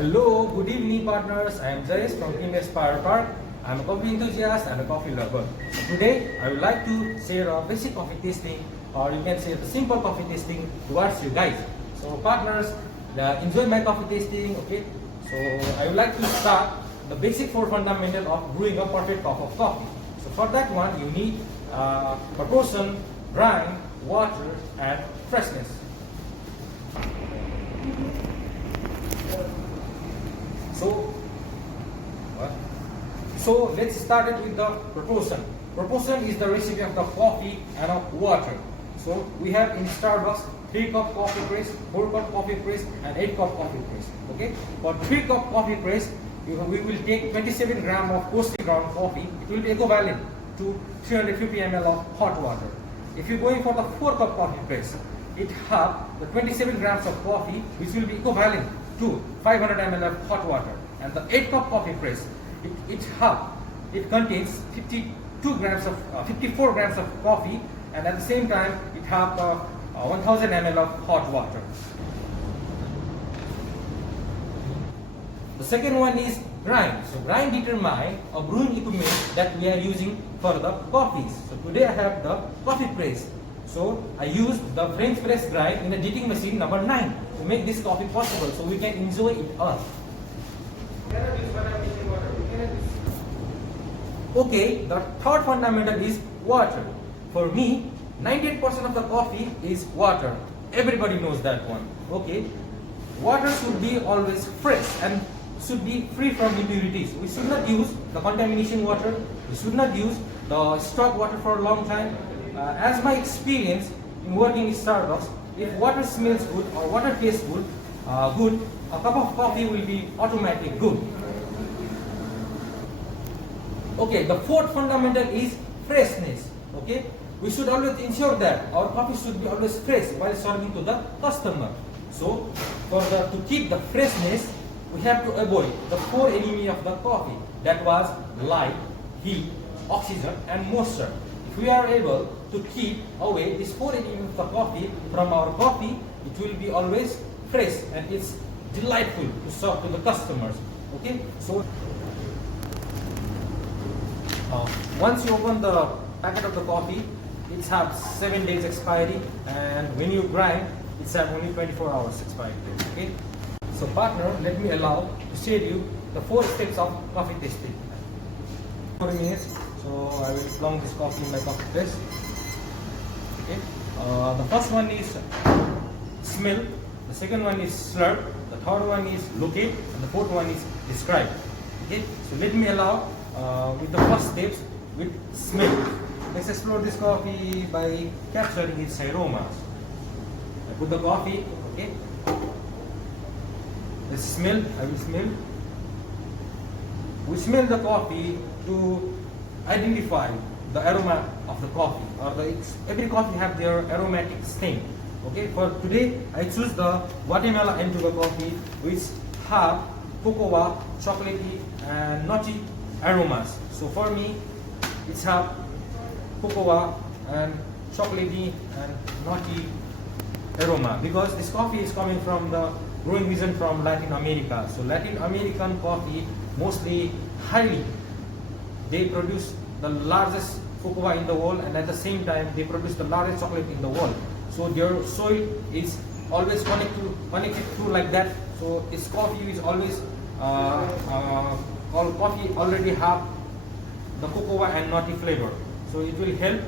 Hello, good evening partners. I am Jayesh from Team Aspire Park. I am a coffee enthusiast and a coffee lover. Today, I would like to share a basic coffee tasting, or you can say the simple coffee tasting towards you guys. So partners, enjoy my coffee tasting, okay? So I would like to start the basic four fundamental of brewing a perfect cup of coffee. So for that one, you need proportion, grind, water and freshness. So let's start it with the proportion. Proportion is the recipe of the coffee and of water. So we have in Starbucks 3 cup coffee press, 4 cup coffee press and 8 cup coffee press. Okay. For 3 cup coffee press, we will take 27 gram of coarsely ground coffee. It will be equivalent to 350 ml of hot water. If you're going for the 4 cup coffee press, it have the 27 grams of coffee, which will be equivalent to 500 ml of hot water. And the 8 cup coffee press, it contains 54 grams of coffee, and at the same time it have 1000 ml of hot water. The second one is grind. So grind determine a brewing equipment that we are using for the coffees. So today I have the coffee press. So I used the French press grind in a dipping machine number 9 to make this coffee possible, so we can enjoy it all. Okay, the third fundamental is water. For me, 98% of the coffee is water. Everybody knows that one. Okay, water should be always fresh and should be free from impurities. We should not use the contamination water. We should not use the stock water for a long time. As my experience in working in Starbucks, if water smells good or water tastes good, a cup of coffee will be automatically good. Okay, the fourth fundamental is freshness. Okay, we should always ensure that our coffee should be always fresh while serving to the customer. So, to keep the freshness, we have to avoid the 4 enemies of the coffee. That was light, heat, oxygen, and moisture. If we are able to keep away these 4 enemies of the coffee from our coffee, it will be always fresh and it's delightful to serve to the customers. Okay, so once you open the packet of the coffee, it has 7 days expiry, and when you grind, it's have only 24 hours expiry. Okay, so partner, let me allow to share you the 4 steps of coffee tasting. 4 minutes. So I will plunge this coffee in my coffee press. Okay, the first one is smell, the second one is slurp, the third one is locate, and the fourth one is describe. Okay, so let me allow with the first steps with smell. Let's explore this coffee by capturing its aromas. I put the coffee, okay. Let's smell, I will smell. We smell the coffee to identify the aroma of the coffee, or every coffee have their aromatic stain. Okay, for today I choose the Guatemala Antigua coffee, which have cocoa, chocolatey and nutty aromas. So for me, it's have cocoa and chocolatey and nutty aroma, because this coffee is coming from the growing region from Latin America. So Latin American coffee mostly highly, they produce the largest cocoa in the world, and at the same time they produce the largest chocolate in the world. So their soil is always connected to like that. So its coffee is always all coffee already have the cocoa and nutty flavor. So it will help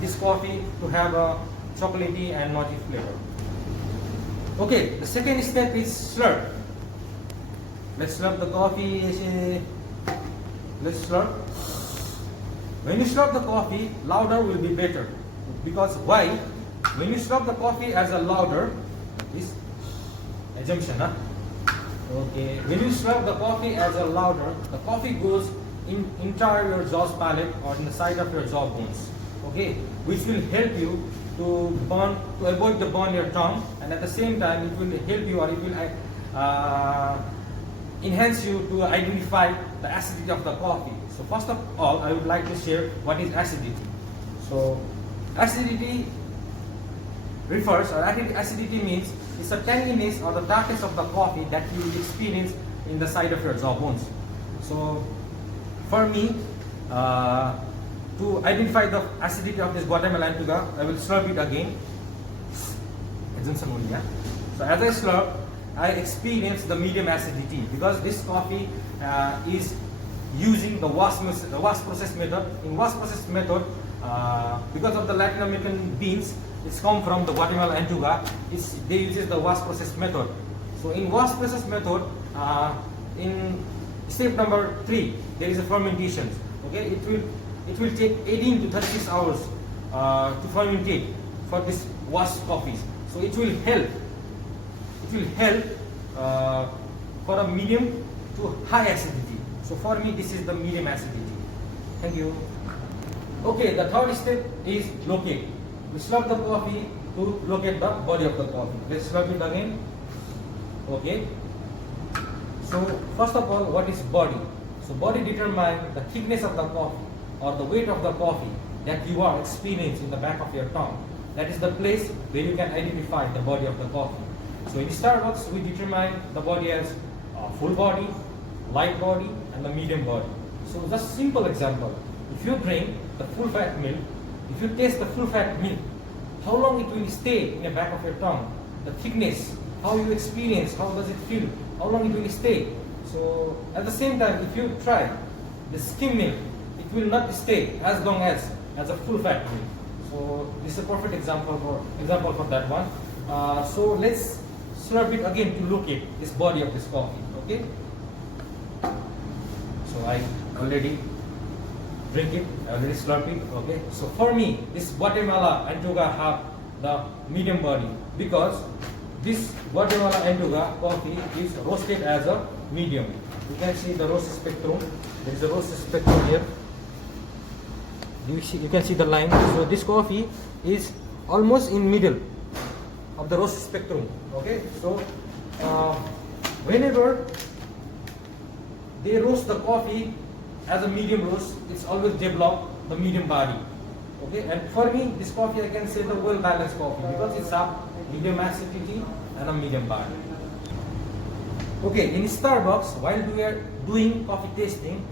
this coffee to have a chocolatey and nutty flavor. Okay, the second step is slurp. Let's slurp the coffee. Let's slurp. When you slurp the coffee, louder will be better. Because why? When you slurp the coffee as a louder, this assumption, huh? Okay, when you slurp the coffee as a louder, the coffee goes in entire your jaws palate or in the side of your jaw bones. Okay, which will help you to avoid the burn your tongue, and at the same time it will help you, or it will enhance you to identify the acidity of the coffee. So first of all, I would like to share what is acidity. So acidity refers, or acidity means is the tanginess or the darkness of the coffee that you will experience in the side of your jaw bones. So for me, to identify the acidity of this Guatemala Antigua, I will slurp it again. So as I slurp, I experience the medium acidity because this coffee is using the wash process method. In wash process method, because of the Latin American beans, it's come from the Guatemala Antigua. They use the wash process method. So in wash process method, in step number 3, there is a fermentation. Okay, it will take 18 to 36 hours to fermentate for this wash coffees. So it will help. It will help for a medium to high acidity. So for me, this is the medium acidity. Thank you. Okay, the third step is locate. We slurp the coffee to locate the body of the coffee. Let's slurp it again. Okay. So first of all, what is body? So body determines the thickness of the coffee or the weight of the coffee that you are experiencing in the back of your tongue. That is the place where you can identify the body of the coffee. So in Starbucks, we determine the body as full body, light body, and the medium body. So just simple example. If you drink the full fat milk, if you taste the full fat milk, how long it will stay in the back of your tongue? The thickness, how you experience, how does it feel, how long it will stay. So at the same time, if you try the skim milk, it will not stay as long as a full fat milk. So this is a perfect example for that one. So let's slurp it again to locate this body of this coffee. Okay. So I already drink it, I already slurp it. Okay. So for me, this Guatemala Antigua have the medium body because this Guatemala Antigua coffee is roasted as a medium. You can see the roast spectrum. There is a roast spectrum here. You can see the line. So this coffee is almost in middle of the roast spectrum. Okay. So whenever they roast the coffee as a medium roast, it's always develop the medium body. Okay. And for me, this coffee I can say the well balanced coffee because it's a medium acidity and a medium body. Okay. In Starbucks, while we are doing coffee tasting,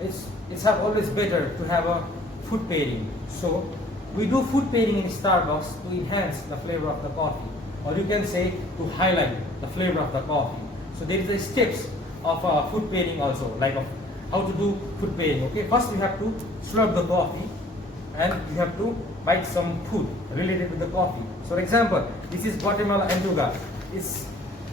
it's always better to have a food pairing. So we do food pairing in Starbucks to enhance the flavor of the coffee, or you can say to highlight the flavor of the coffee. So there is a steps of food pairing also, like of how to do food pairing. Okay, first you have to slurp the coffee and you have to bite some food related to the coffee. So for example, this is Guatemala Antigua. It's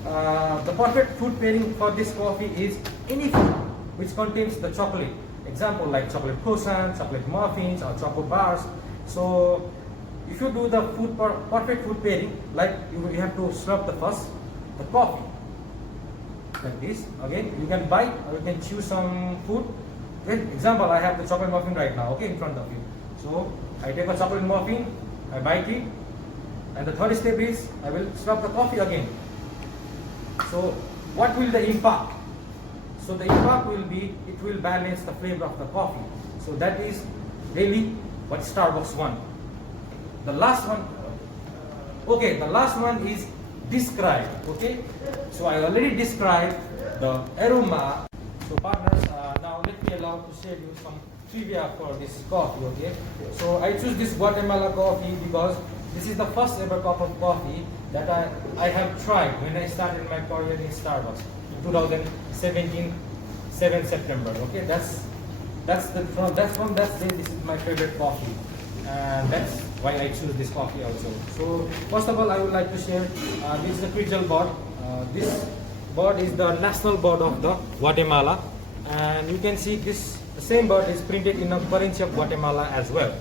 the perfect food pairing for this coffee is any food which contains the chocolate. Example like chocolate croissant, chocolate muffins, or chocolate bars. So if you do the perfect food pairing, like you have to slurp the coffee like this. Again, you can bite or you can choose some food. Okay, example, I have the chocolate muffin right now. Okay, in front of you. So I take a chocolate muffin, I bite it, and the third step is I will slurp the coffee again. So what will the impact? So the impact will be, it will balance the flavor of the coffee. So that is really what Starbucks want. The last one, okay, the last one is describe. Okay, so I already described the aroma. So partners, now let me allow to share you some trivia for this coffee. Okay, so I choose this Guatemala coffee because this is the first ever cup of coffee that I have tried when I started my career in Starbucks in 2017, 7 September. Okay, that's from that day this is my favorite coffee, and that's why I choose this coffee also. So first of all, I would like to share this is the Quetzal bird. This bird is the national bird of the Guatemala, and you can see this the same bird is printed in the currency of Guatemala as well.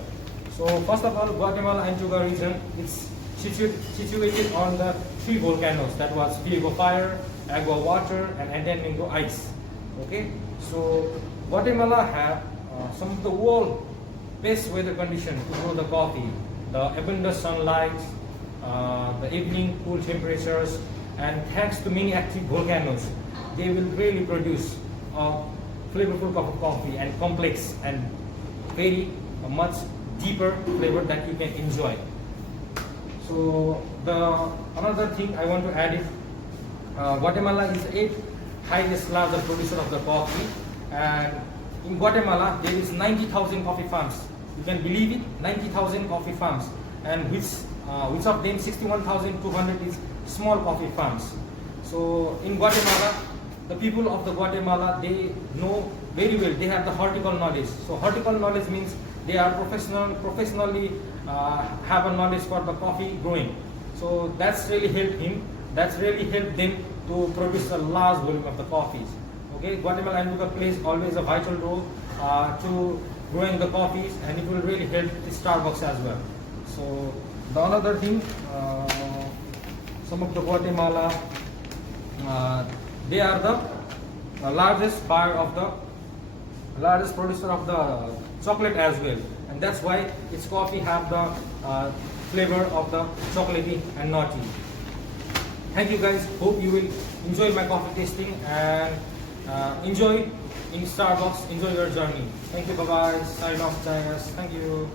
So first of all, Guatemala Antigua region is situated on the 3 volcanoes, that was Fuego Fire, Agua Water, and Andamingo Ice. Okay, so Guatemala have some of the world best weather conditions to grow the coffee. The abundant sunlight, the evening cool temperatures, and thanks to many active volcanoes, they will really produce a flavorful cup of coffee and complex and very much deeper flavor that you can enjoy. So another thing I want to add is Guatemala is 8th highest largest producer of the coffee, and in Guatemala there is 90,000 coffee farms. You can believe it, 90,000 coffee farms, and which of them 61,200 is small coffee farms. So in Guatemala, the people of the Guatemala, they know very well, they have the horticultural knowledge. So horticultural knowledge means they are professionally have a knowledge for the coffee growing. So that's really helped him, that's really helped them to produce a large volume of the coffees. Okay, Guatemala Antuca plays always a vital role to growing the coffees, and it will really help the Starbucks as well. So the another thing, some of the Guatemala, they are the largest buyer of the largest producer of the chocolate as well, and that's why its coffee have the flavor of the chocolatey and nutty. Thank you guys, hope you will enjoy my coffee tasting and enjoy in Starbucks, enjoy your journey. Thank you, bye bye, sign off, Jayas. Thank you.